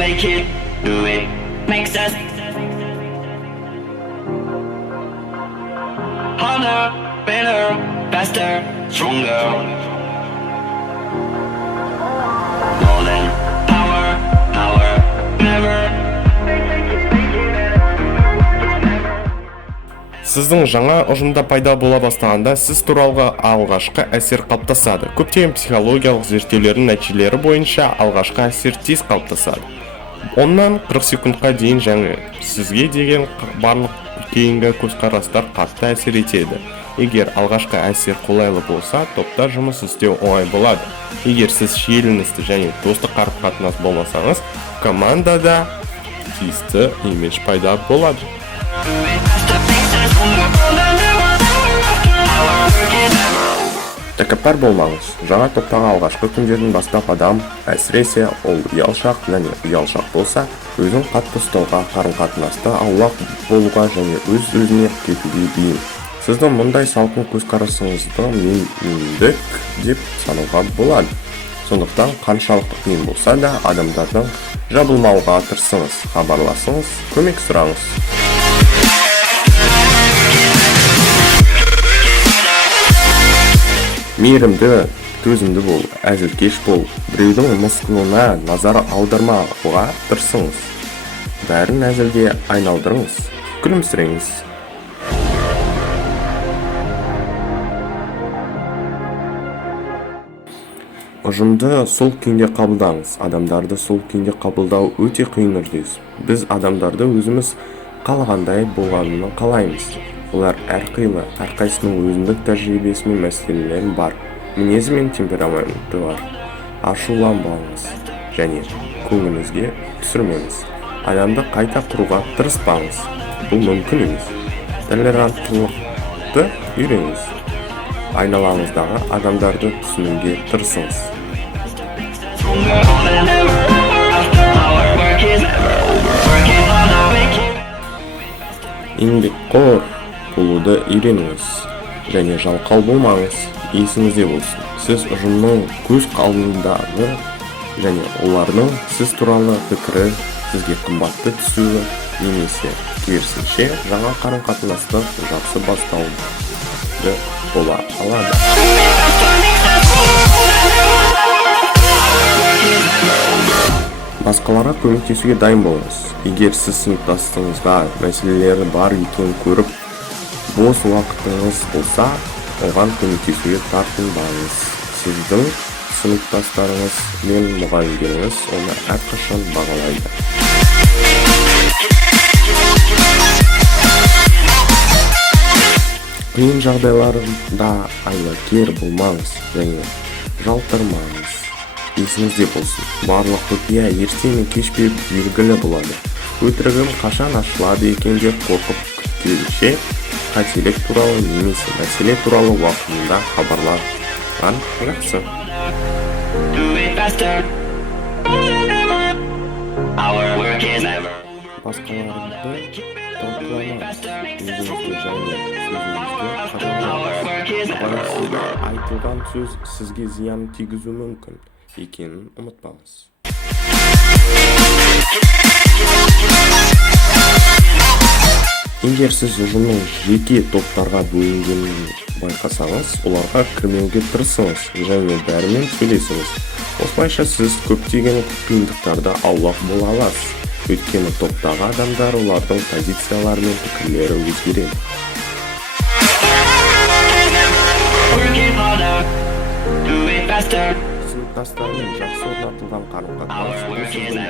make it, do it, makes us harder, better, faster, stronger. More than power, power, never. Сіздің жаңа ұжымда пайда бола бастағанда сіз туралы алғашқы әсер қалыптасады. Көптеген психологиялық зерттеулердің нәтижелері бойынша алғашқы әсер тез қалыптасады. Оннан 40 секундқа дейін және сізге деген барлық кейінгі көзқарастар қатты әсер етеді. Егер алғашқы әсер қолайлы болса, топта жұмыс істеу оңай болады. Егер сіз шиеленісті және достық қарым-қатынас болмасаңыз, командада тиісті имидж пайда болады. Тәкаппар болмаңыз. Жаңа топтағы алғашқы күндердің бастап адам, әсіресе ол ұялшақ және ұялшақ болса, өзін қатты ұстауға, қарым-қатынаста аулақ болуға және өз-өзіне кетуге бейім. Сіздің мұндай салқын көзқарасыңызды мендік деп санауға болады. Сондықтан қаншалықты қиын болса да, адамдардың жабылмауға тырысыңыз, хабарласыңыз, көмек сұраңыз. Мейірімді, төзімді бол, әзілкеш бол, біреудің мысқылына назар аудармауға тырысыңыз. Бәрін әзілге айналдырыңыз, күлімсіреңіз. Ұжымды сол күйінде қабылдаңыз. Адамдарды сол күйінде қабылдау өте қиын үрдіс. Біз адамдарды өзіміз қалағандай болғанын қалаймыз. Олар әрқилы, әрқайсының өзіндік тәжірибесі мен мәселелері бар. Мінезі мен темпераменті бар. Ашуланбаңыз және көңіліңізге түсірмеңіз. Адамды қайта құруға тырыспаңыз. Бұл мүмкін емес. Толеранттылықты үйреніңіз. Айналаңыздағы адамдарды түсінуге тырысыңыз. Еңбекқор болуды үйреніңіз және жалқау болмаңыз. Есіңізде болсын, сіз ұжымның көз алдындағы және олардың сіз туралы пікірі сізге қымбатты түсуі немесе керісінше жаңа қарым-қатынасты жақсы бастауы бола алады. Басқаларға көмектесуге дайын болыңыз. Егер сіз сыныптастарыңызға мәселелері бар екенін көріп, бос уақытыңыз болса, оған көмектесуге тартынбаңыз. Сіздің сыныптастарыңыз мен мұғалімдеріңіз оны әрқашан бағалайды. Қиын жағдайларда айлакер болмаңыз және жалтырмаңыз. Есіңізде болсын, барлық құпия ерте ме кеш пе белгілі болады. Өтірігім қашан ашылады екен деп қорқып күткенше, қателік туралы немесе мәселе туралы уақытында хабарлаған жақсы. Басқаларды талқыламаңыз, өзіңізді және сөзіңізді қадағалаңыз. Айтылған сөз сізге зиян тигізуі мүмкін екенін ұмытпаңыз. Егер сіз ұжымның жеке топтарға бөлінгенін байқасаңыз, оларға кірмеуге тырысыңыз және бәрімен сөйлесіңіз. Осылайша сіз көптеген қиындықтарда аулақ бола аласыз. Өйткені топтағы адамдар олардың позициялары мен пікірлері өзгереді. Сыныптастармен жақсы орнатылған қарым-қатынас бұл сіздің